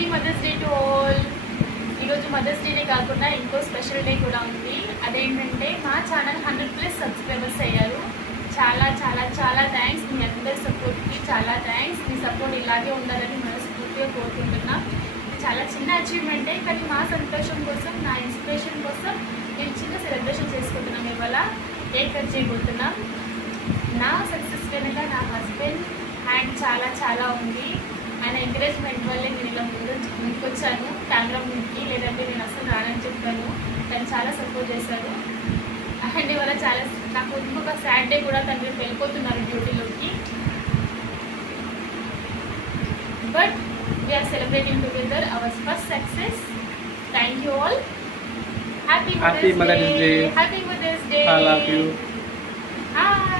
Happy mother's day to all. ఈరోజు mother's డేనే కాకుండా ఇంకో స్పెషల్ డే కూడా ఉంది. అదేంటంటే మా ఛానల్ 100+ సబ్స్క్రైబర్స్ అయ్యారు. చాలా చాలా చాలా థ్యాంక్స్. మీ అందరి సపోర్ట్కి చాలా థ్యాంక్స్. మీ సపోర్ట్ ఇలాగే ఉండాలని మనస్ఫూర్తిగా కోరుకుంటున్నా. ఇది చాలా చిన్న అచీవ్మెంటే, కానీ మా సంతోషం కోసం, నా ఇన్స్పిరేషన్ కోసం నేను చిన్న సెలబ్రేషన్ చేసుకుంటున్నాం. ఇవాళ కేక్ కట్ చేయబోతున్నాం. నా సక్సెస్ వెనుక నా హస్బెండ్ హ్యాండ్ చాలా చాలా ఉంది. ఆయన ఎంకరేజ్మెంట్ వల్లే నేను ఇలా ముందుకు వచ్చాను కెమెరా ముందుకి. లేదంటే నేను అసలు రానని చెప్తాను. తను చాలా సపోర్ట్ చేశారు. అండ్ ఇవాళ చాలా నాకు ఇంకొక సాటర్డే కూడా తను రేపు వెళ్ళిపోతున్నారు డ్యూటీలోకి. But we're celebrating together our first success. Thank you all. Happy mothers Day. Happy mothers Day. I love you. Hi.